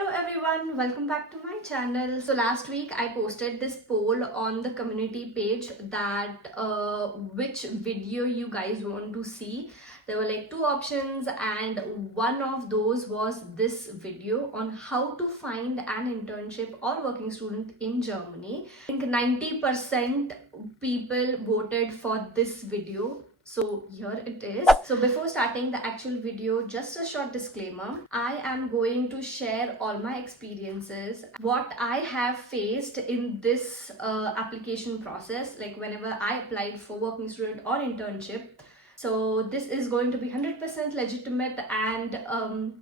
Hello everyone, welcome back to my channel. So last week I posted this poll on the community page that which video you guys want to see. There were like two options and one of those was this video on how to find an internship or working student in Germany. I think 90% people voted for this video. So here it is. So before starting the actual video, just a short disclaimer. I am going to share all my experiences, what I have faced in this application process, like whenever I applied for working student or internship. So this is going to be 100% legitimate and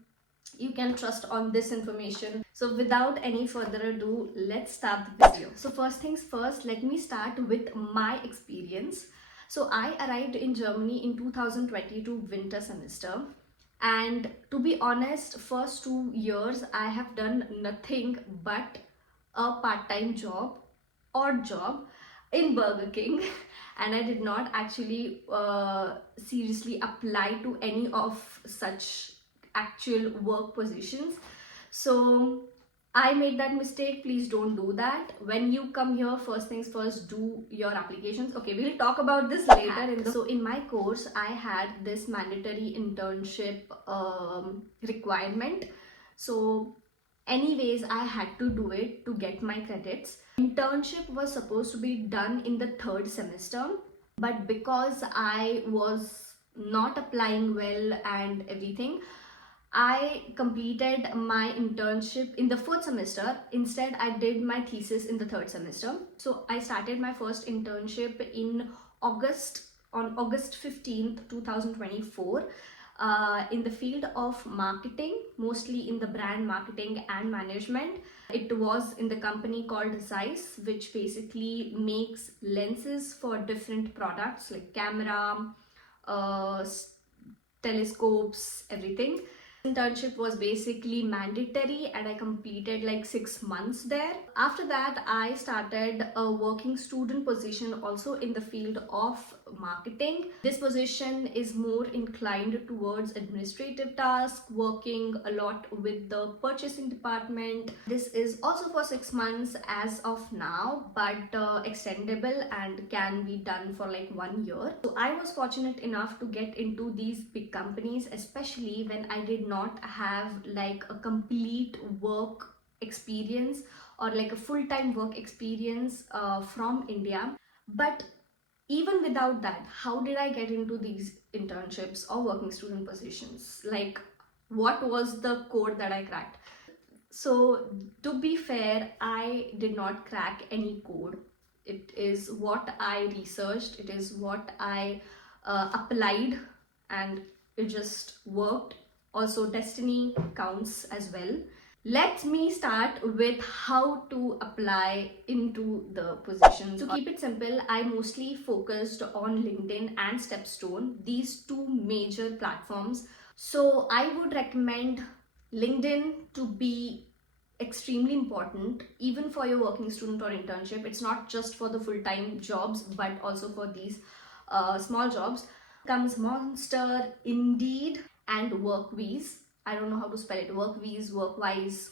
you can trust on this information. So without any further ado, let's start the video. So first things first, let me start with my experience. So I arrived in Germany in 2022 winter semester, and to be honest, first 2 years I have done nothing but a part-time job, odd job in Burger King and I did not actually seriously apply to any of such actual work positions. So I made that mistake. Please don't do that. When you come here, first things first, do your applications. Okay, we'll talk about this later. So in my course, I had this mandatory internship requirement. So anyways, I had to do it to get my credits. Internship was supposed to be done in the third semester, but because I was not applying well and everything, I completed my internship in the fourth semester. Instead, I did my thesis in the third semester. So I started my first internship in August, on August 15th, 2024, in the field of marketing, mostly in the brand marketing and management. It was in the company called Zeiss, which basically makes lenses for different products like camera, telescopes, everything. Internship was basically mandatory and I completed like 6 months there. After that, I started a working student position also in the field of marketing. This position is more inclined towards administrative tasks, working a lot with the purchasing department. This is also for 6 months as of now, but extendable and can be done for like 1 year. So I was fortunate enough to get into these big companies, especially when I did not have like a complete work experience or like a full-time work experience from India. But even without that, how did I get into these internships or working student positions? Like, what was the code that I cracked? So to be fair, I did not crack any code. It is what I researched, it is what I applied, and it just worked. Also, destiny counts as well. Let me start with how to apply into the position. To keep it simple, I mostly focused on LinkedIn and Stepstone, these two major platforms. So I would recommend LinkedIn to be extremely important even for your working student or internship. It's not just for the full-time jobs but also for these small jobs. Comes Monstor, Indeed, and Workwise. I don't know how to spell it. Workwise, Workwise.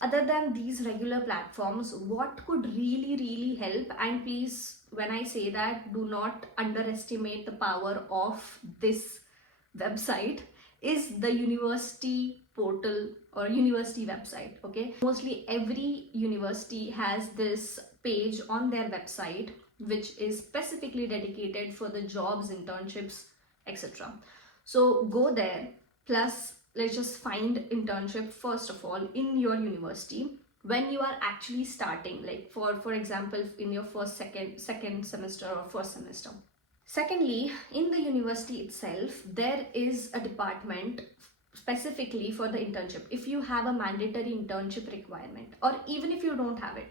Other than these regular platforms, what could really help, and please, when I say that, do not underestimate the power of this website, is the university portal or university website. Okay, mostly every university has this page on their website which is specifically dedicated for the jobs, internships, etc. So go there. Plus, let's just find internship first of all in your university when you are actually starting, like for example in your second semester or first semester. Secondly, in the university itself, there is a department specifically for the internship. If you have a mandatory internship requirement, or even if you don't have it,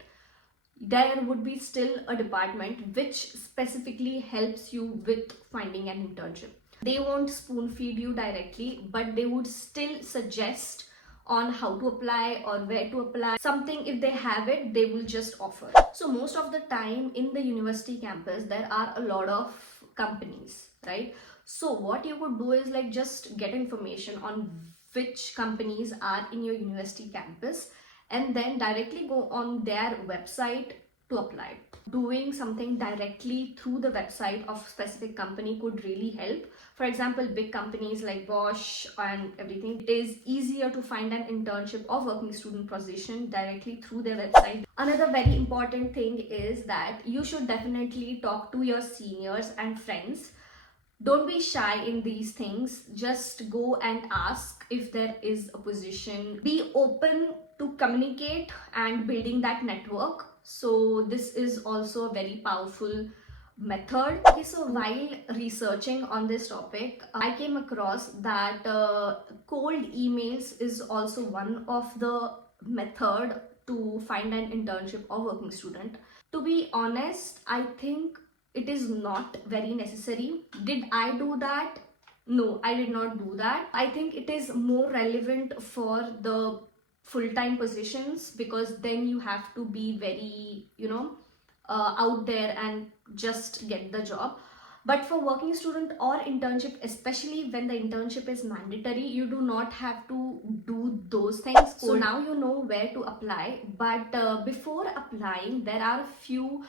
there would be still a department which specifically helps you with finding an internship. They won't spoon feed you directly, but they would still suggest on how to apply or where to apply. Something, if they have it, they will just offer. So most of the time in the university campus, there are a lot of companies, right? So what you could do is like just get information on which companies are in your university campus, and then directly go on their website to apply. Doing something directly through the website of specific company could really help. For example, big companies like Bosch and everything, it is easier to find an internship or working student position directly through their website. Another very important thing is that you should definitely talk to your seniors and friends. Don't be shy in these things. Just go and ask if there is a position. Be open to communicate and building that network. So this is also a very powerful method. Okay, so while researching on this topic, I came across that cold emails is also one of the method to find an internship or working student. To be honest, I think it is not very necessary. Did I do that? No, I did not do that. I think it is more relevant for the full-time positions, because then you have to be very, out there and just get the job. But for working student or internship, especially when the internship is mandatory, you do not have to do those things. So now you know where to apply. But before applying, there are a few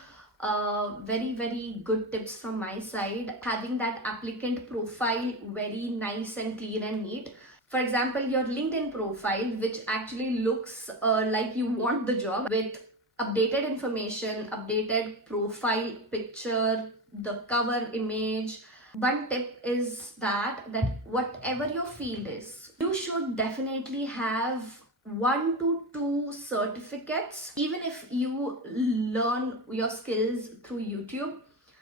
very good tips from my side. Having that applicant profile very nice and clear and neat. For example, your LinkedIn profile, which actually looks like you want the job, with updated information, updated profile picture, the cover image. One tip is that whatever your field is, you should definitely have 1 to 2 certificates. Even if you learn your skills through YouTube,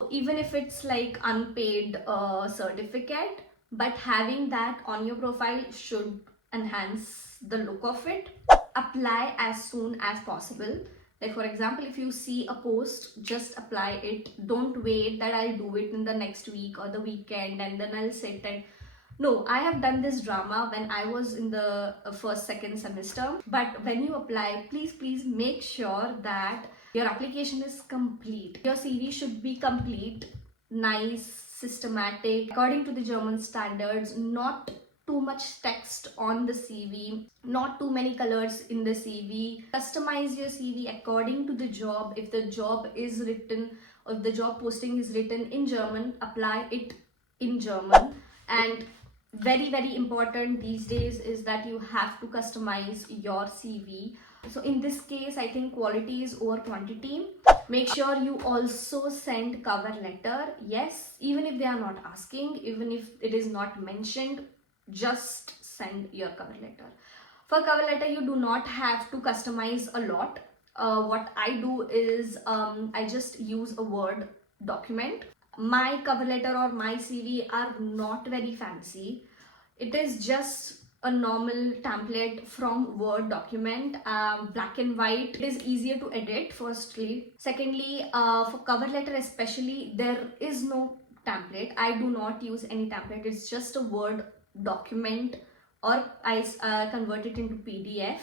even if it's like unpaid certificate, but having that on your profile should enhance the look of it. Apply as soon as possible. Like, for example, if you see a post, just apply it. Don't wait that I'll do it in the next week or the weekend and then I'll sit and... No, I have done this drama when I was in the second semester. But when you apply, please make sure that your application is complete. Your CV should be complete, nice, systematic, according to the German standards. Not too much text on the CV, not too many colors in the CV. Customize your CV according to the job. If the job is written, or if the job posting is written in German, apply it in German. And very important these days is that you have to customize your CV. So in this case, I think quality is over quantity. Make sure you also send cover letter. Yes, even if they are not asking, even if it is not mentioned, just send your cover letter. For cover letter, you do not have to customize a lot. What I do is I just use a Word document. My cover letter or my CV are not very fancy. It is just a normal template from Word document, black and white. It is easier to edit, firstly. Secondly, for cover letter especially, there is no template. I do not use any template. It's just a Word document, or I convert it into PDF,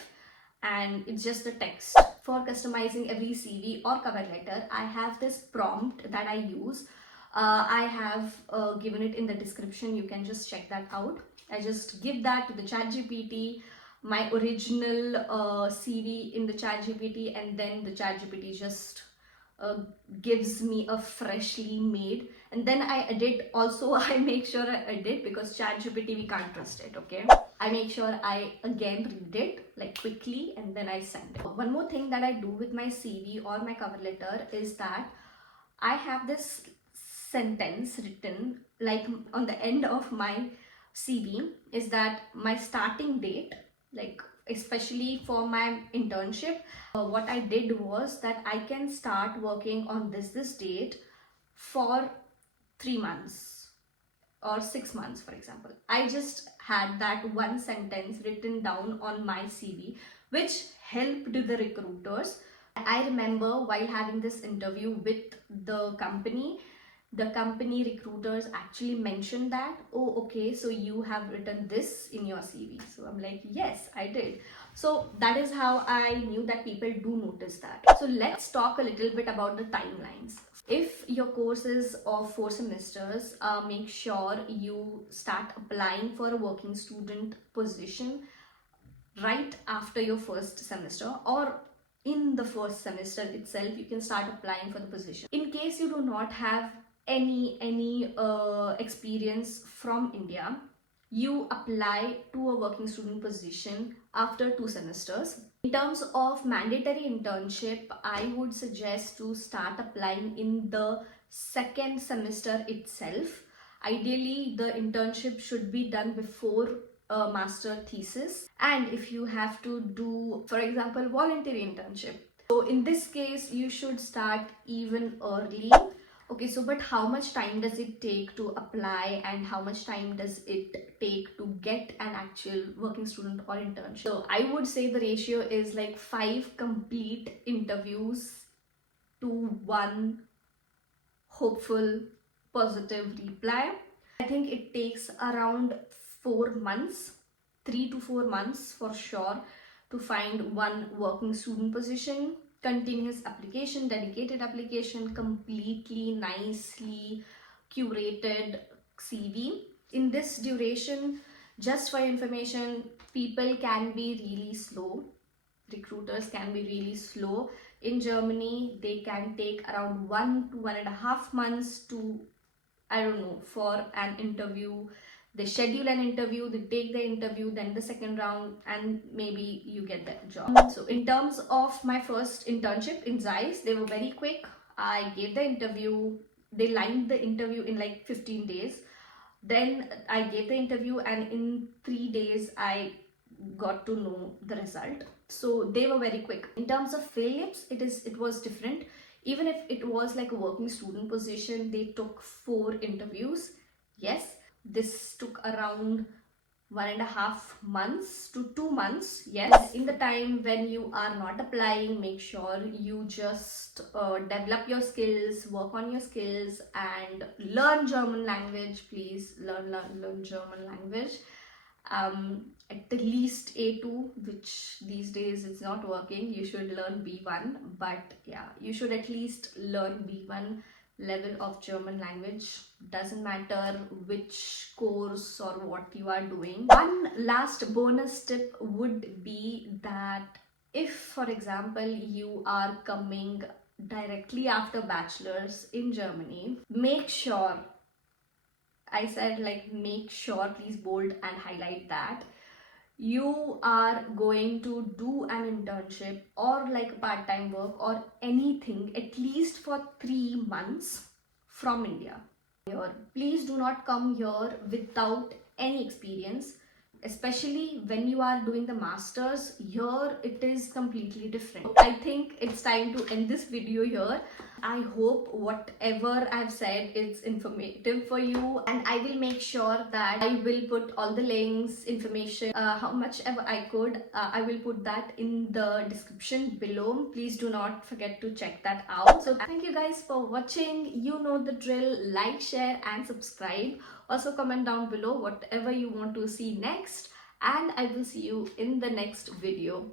and it's just a text. For customizing every CV or cover letter, I have this prompt that I use. I have given it in the description. You can just check that out. I just give that to the ChatGPT, my original CV in the ChatGPT, and then the ChatGPT just gives me a freshly made, and then I edit also. I make sure I edit, because ChatGPT, we can't trust it, okay? I make sure I again read it like quickly and then I send it. One more thing that I do with my CV or my cover letter is that I have this sentence written like on the end of my CV, is that my starting date, like especially for my internship, what I did was that I can start working on this date for 3 months or 6 months, for example. I just had that one sentence written down on my CV, which helped the recruiters. I remember while having this interview with the company recruiters actually mentioned that, oh, okay, so you have written this in your CV. So I'm like, yes, I did. So that is how I knew that people do notice that. So let's talk a little bit about the timelines. If your course is of 4 semesters, make sure you start applying for a working student position right after your first semester, or in the first semester itself you can start applying for the position. In case you do not have any experience from India, you apply to a working student position after 2 semesters. In terms of mandatory internship, I would suggest to start applying in the second semester itself. Ideally, the internship should be done before a master thesis, and if you have to do, for example, voluntary internship, so in this case you should start even early. Okay, so but how much time does it take to apply, and how much time does it take to get an actual working student or internship? So I would say the ratio is like 5 complete interviews to 1 hopeful positive reply. I think it takes around 4 months, 3 to 4 months for sure, to find 1 working student position. Continuous application, dedicated application, completely nicely curated CV. In this duration, just for your information, people can be really slow. Recruiters can be really slow. In Germany, they can take around 1 to 1.5 months to, I don't know, for an interview. They schedule an interview, they take the interview, then the second round, and maybe you get that job. So in terms of my first internship in Zeiss, they were very quick. I gave the interview, they lined the interview in like 15 days. Then I gave the interview, and in 3 days I got to know the result. So they were very quick. In terms of Philips, it was different. Even if it was like a working student position, they took 4 interviews. Yes, this took around 1.5 months to 2 months. Yes, in the time when you are not applying, make sure you just develop your skills, work on your skills, and learn German language. Please learn German language. At the least A2, which these days is not working. You should learn B1, but yeah, you should at least learn B1 level of German language. Doesn't matter which course or what you are doing. One last bonus tip would be that if, for example, you are coming directly after bachelor's in Germany, make sure, I said like make sure, please bold and highlight that, you are going to do an internship or like part-time work or anything at least for 3 months from India. Here, please do not come here without any experience, especially when you are doing the masters. Here it is completely different. I think it's time to end this video here. I hope whatever I've said is informative for you, and I will make sure that I will put all the links, information, how much ever I could, I will put that in the description below. Please do not forget to check that out. So thank you guys for watching. You know the drill. Like, share and subscribe. Also comment down below whatever you want to see next, and I will see you in the next video.